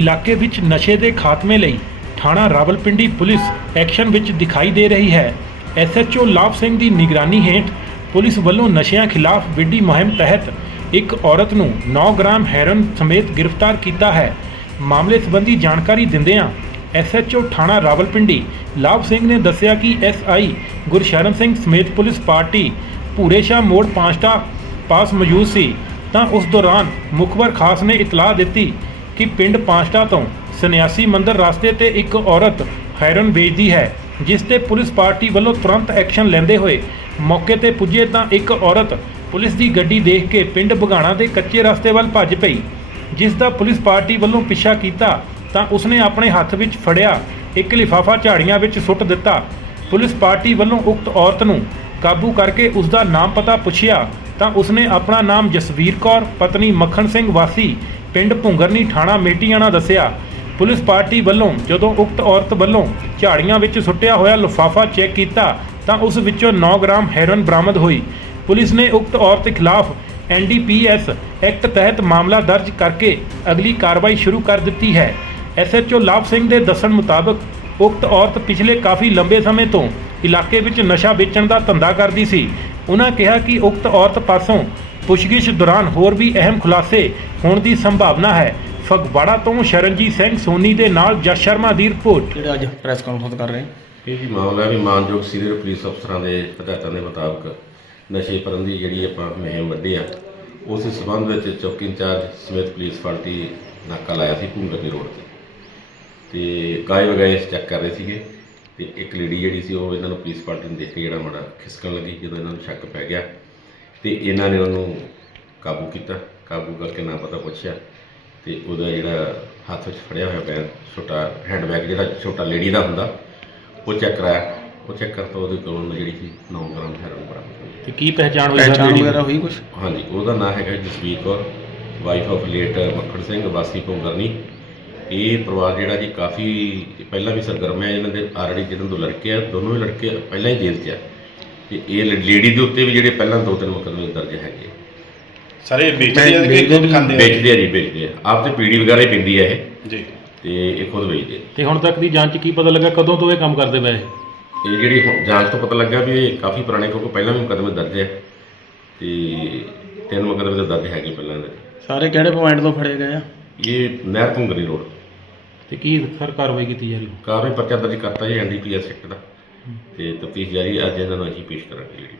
ਇਲਾਕੇ ਵਿੱਚ ਨਸ਼ੇ ਦੇ ਖਾਤਮੇ ਲਈ ਥਾਣਾ ਰਾਵਲਪਿੰਡੀ ਪੁਲਿਸ ਐਕਸ਼ਨ ਵਿੱਚ ਦਿਖਾਈ ਦੇ ਰਹੀ ਹੈ। ਐਸਐਚਓ ਲਾਭ ਸਿੰਘ ਦੀ ਨਿਗਰਾਨੀ ਹੇਠ ਪੁਲਿਸ ਵੱਲੋਂ ਨਸ਼ਿਆਂ ਖਿਲਾਫ ਵਿੱਢੀ ਮੁਹਿੰਮ ਤਹਿਤ ਇੱਕ ਔਰਤ ਨੂੰ 9 ਗ੍ਰਾਮ ਹੈਰੋਇਨ ਸਮੇਤ ਗ੍ਰਿਫਤਾਰ ਕੀਤਾ ਹੈ। ਮਾਮਲੇ ਸੰਬੰਧੀ ਜਾਣਕਾਰੀ ਦਿੰਦਿਆਂ ਐਸਐਚਓ ਥਾਣਾ ਰਾਵਲਪਿੰਡੀ ਲਾਭ ਸਿੰਘ ਨੇ ਦੱਸਿਆ ਕਿ ਐਸਆਈ ਗੁਰਸ਼ਰਨ ਸਿੰਘ ਸਮੇਤ ਪੁਲਿਸ ਪਾਰਟੀ ਭੂਰੇਸ਼ਾ ਮੋੜ ਪਾਂਚਟਾ ਪਾਸ ਮੌਜੂਦ ਸੀ ਤਾਂ ਉਸ ਦੌਰਾਨ ਮੁਖਬਰ ਖਾਸ ਨੇ ਇਤਲਾਹ ਦਿੱਤੀ ਕਿ ਪਿੰਡ ਪਾਂਚਟਾ ਤੋਂ ਸੰਨਿਆਸੀ ਮੰਦਰ ਰਸਤੇ ਤੇ ਇੱਕ ਔਰਤ ਹੈਰਨ ਵੇਚਦੀ ਹੈ, ਜਿਸ ਤੇ ਪੁਲਿਸ ਪਾਰਟੀ ਵੱਲੋਂ ਤੁਰੰਤ ਐਕਸ਼ਨ ਲੈਂਦੇ ਹੋਏ ਮੌਕੇ ਤੇ ਪੁੱਜੇ ਤਾਂ ਇੱਕ ਔਰਤ ਪੁਲਿਸ ਦੀ ਗੱਡੀ ਦੇਖ ਕੇ ਪਿੰਡ ਬਗਾਣਾ ਦੇ ਕੱਚੇ ਰਸਤੇ ਵੱਲ ਭੱਜ ਪਈ। ਜਿਸ ਦਾ ਪੁਲਿਸ ਪਾਰਟੀ ਵੱਲੋਂ ਪਿੱਛਾ ਕੀਤਾ ਤਾਂ ਉਸਨੇ ਆਪਣੇ ਹੱਥ ਵਿੱਚ ਫੜਿਆ, ਇੱਕ ਲਿਫਾਫਾ ਝਾੜੀਆਂ ਵਿੱਚ ਸੁੱਟ ਦਿੱਤਾ। ਪੁਲਿਸ ਪਾਰਟੀ ਵੱਲੋਂ ਉਕਤ ਔਰਤ ਨੂੰ ਕਾਬੂ ਕਰਕੇ ਉਸ ਦਾ ਨਾਮ ਪਤਾ ਪੁੱਛਿਆ ਤਾਂ ਉਸਨੇ ਆਪਣਾ ਨਾਮ ਜਸਵੀਰ ਕੌਰ, ਪਤਨੀ ਮੱਖਣ ਸਿੰਘ ਵਾਸੀ ਪਿੰਡ ਭੁੰਗਰਨੀ ਥਾਣਾ ਮੇਟੀਆਣਾ ਦੱਸਿਆ, ਪੁਲਿਸ ਪਾਰਟੀ ਵੱਲੋਂ ਜਦੋਂ ਉਕਤ ਔਰਤ ਵੱਲੋਂ ਝਾੜੀਆਂ ਵਿੱਚ ਸੁੱਟਿਆ ਹੋਇਆ ਲਿਫਾਫਾ ਚੈੱਕ ਕੀਤਾ, ਤਾਂ ਉਸ ਵਿੱਚੋਂ 9 ਗ੍ਰਾਮ ਹੈਰੋਇਨ ਬਰਾਮਦ ਹੋਈ। ਪੁਲਿਸ ਨੇ ਉਕਤ ਔਰਤ ਖਿਲਾਫ ਐਨਡੀਪੀਐਸ ਐਕਟ ਤਹਿਤ ਮਾਮਲਾ ਦਰਜ ਕਰਕੇ ਅਗਲੀ ਕਾਰਵਾਈ ਸ਼ੁਰੂ ਕਰ ਦਿੱਤੀ ਹੈ। ਐਸਐਚਓ ਲਾਭ ਸਿੰਘ ਦੇ ਦੱਸਣ ਮੁਤਾਬਕ, ਉਕਤ ਔਰਤ ਪਿਛਲੇ ਕਾਫੀ ਲੰਬੇ ਸਮੇਂ ਤੋਂ ਇਲਾਕੇ ਵਿੱਚ ਨਸ਼ਾ ਵੇਚਣ ਦਾ ਧੰਦਾ ਕਰਦੀ ਸੀ। ਉਹਨਾਂ ਕਿਹਾ ਕਿ ਉਕਤ ਔਰਤ ਪਾਸੋਂ ਪੁੱਛਗਿੱਛ ਦੌਰਾਨ ਹੋਰ ਵੀ ਅਹਿਮ ਖੁਲਾਸੇ ਹੋਣ ਦੀ ਸੰਭਾਵਨਾ ਹੈ। ਫਗਵਾੜਾ ਤੋਂ ਸ਼ਰਨਜੀਤ ਸਿੰਘ ਸੋਨੀ ਦੇ ਨਾਲ ਜਸ ਸ਼ਰਮਾ ਦੀ ਰਿਪੋਰਟ। ਜਿਹੜੇ ਅੱਜ ਪ੍ਰੈਸ ਕਾਨਫਰੰਸ ਕਰ ਰਹੇ ਇਹ ਜੀ ਮਾਮਲਾ ਵੀ ਮਾਨਯੋਗ ਸੀਨੀਅਰ ਪੁਲਿਸ ਅਫਸਰਾਂ ਦੇ ਹਦਾਇਤਾਂ ਦੇ ਮੁਤਾਬਕ ਨਸ਼ੇ ਪ੍ਰਬੰਧੀ ਜਿਹੜੀ ਆਪਾਂ ਮੁਹਿੰਮ ਵੱਡੀ ਆ ਉਸ ਸਬੰਧ ਵਿੱਚ ਚੌਕੀ ਇੰਚਾਰਜ ਸਮੇਤ ਪੁਲਿਸ ਪਾਰਟੀ ਨਾਕਾ ਲਾਇਆ ਸੀ ਭੁੰਗਰਨੀ ਰੋਡ ਤੇ। ਤੇ ਗਾਏ ਵਗਾਏ ਚੈੱਕ ਕਰ ਰਹੇ ਸੀਗੇ ਤੇ ਇੱਕ ਲੇਡੀ ਜਿਹੜੀ ਸੀ ਉਹ ਇਹਨਾਂ ਨੂੰ ਪੁਲਿਸ ਪਾਰਟੀ ਨੂੰ ਦੇਖ ਕੇ ਜਿਹੜਾ ਮਾੜਾ ਖਿਸਕਣ ਲੱਗੀ ਜਦੋਂ ਇਹਨਾਂ ਨੂੰ ਸ਼ੱਕ ਪੈ ਗਿਆ। ਤੇ ਇਹਨਾਂ ਨੇ ਉਹਨੂੰ ਕਾਬੂ ਕੀਤਾ ਕਾਬੂ ਕਰਕੇ ਨਾ ਪਤਾ ਪੁੱਛਿਆ ਤੇ ਉਹਦਾ ਜਿਹੜਾ ਹੱਥ ਵਿੱਚ ਫੜਿਆ ਹੋਇਆ ਬੈਗ ਛੋਟਾ ਹੈਂਡਬੈਗ ਜਿਹੜਾ ਛੋਟਾ ਲੇਡੀ ਦਾ ਹੁੰਦਾ ਉਹ ਚੈੱਕ ਕਰਾਇਆ। ਉਹ ਚੈੱਕ ਕਰਤਾ ਉਹਦੇ ਕੋਲੋਂ ਜਿਹੜੀ ਸੀ 9 ਗ੍ਰਾਮ ਹੈਰੋਇਨ ਬਰਾਮਦ ਹੋਈ। ਤੇ ਕੀ ਪਹਿਚਾਣ ਹੋਈ? ਪਹਿਚਾਣ ਵਗੈਰਾ ਹੋਈ ਕੁਝ ਹਾਂਜੀ ਉਹਦਾ ਨਾਮ ਹੈਗਾ Jasvir Kaur wife of late Makhan Singh ਵਾਸੀ ਭੁੰਗਰਨੀ। ਇਹ ਪਰਿਵਾਰ ਜਿਹੜਾ ਜੀ ਕਾਫੀ ਪਹਿਲਾਂ ਵੀ ਸਰਗਰਮ ਹੈ ਇਹਨਾਂ ਦੇ ਆਲਰੇਡੀ ਜਿਹਨਾਂ ਦੋ ਲੜਕੇ ਆ ਦੋਨੋਂ ਹੀ ਲੜਕੇ ਪਹਿਲਾਂ ਹੀ ਜੇਲ੍ਹ 'ਚ ਆ। ਤੇ ਇਹ ਲੇਡੀ ਦੇ ਉੱਤੇ ਵੀ ਜਿਹੜੇ ਪਹਿਲਾਂ ਦੋ ਤਿੰਨ ਮੁਕੱਦਮੇ ਦਰਜ ਹੈਗੇ। ਸਾਰੇ ਵੇਚਦੇ ਆ ਕਿ ਖੁਦ ਖਾਂਦੇ ਆ? ਵੇਚਦੇ ਆ ਜੀ ਵੇਚਦੇ ਆ। ਆਪ ਤੇ ਪੀੜੀ ਵਗੈਰਾ ਹੀ ਪਿੰਦੀ ਆ ਇਹ। ਜੀ। ਤੇ ਇਹ ਖੁਦ ਵੇਚਦੇ ਆ। ਤੇ ਹੁਣ ਤੱਕ ਦੀ ਜਾਂਚ 'ਚ ਕੀ ਪਤਾ ਲੱਗਾ ਕਦੋਂ ਤੋਂ ਇਹ ਕੰਮ ਕਰਦੇ ਪਏ? ਇਹ ਜਿਹੜੀ ਹੁਣ ਜਾਂਚ ਤੋਂ ਪਤਾ ਲੱਗਾ ਵੀ ਇਹ ਕਾਫੀ ਪੁਰਾਣੇ ਕਿਉਂਕਿ ਪਹਿਲਾਂ ਵੀ ਮੁਕੱਦਮੇ ਦਰਜ ਹੈ ਤੇ ਤਿੰਨ ਮੁਕੱਦਮੇ ਤਾਂ ਦਰਜ ਹੈਗੇ ਪਹਿਲਾਂ ਦੇ। ਸਾਰੇ ਕਿਹੜੇ ਪੁਆਇੰਟ ਤੋਂ ਫੜੇ ਗਏ ਆ? ਇਹ ਨਹਿਰ ਭੁੰਗਰੀ ਰੋਡ। ਤੇ ਕੀ ਸਰ ਕਾਰਵਾਈ ਕੀਤੀ ਜਾ ਰਹੀ ਕਾਰਵਾਈ ਪਰਚਾ ਦਰਜ ਕਰਤਾ ਜੀ ਐਨਡੀਪੀਐਸ ਐਕਟ ਦਾ। ਤੇ ਤਫਤੀਸ਼ ਜਾਰੀ ਹੈ। ਅੱਜ ਇਹਨਾਂ ਨੂੰ ਅਸੀਂ ਪੇਸ਼ ਕਰਾਂਗੇ ਜਿਹੜੀ।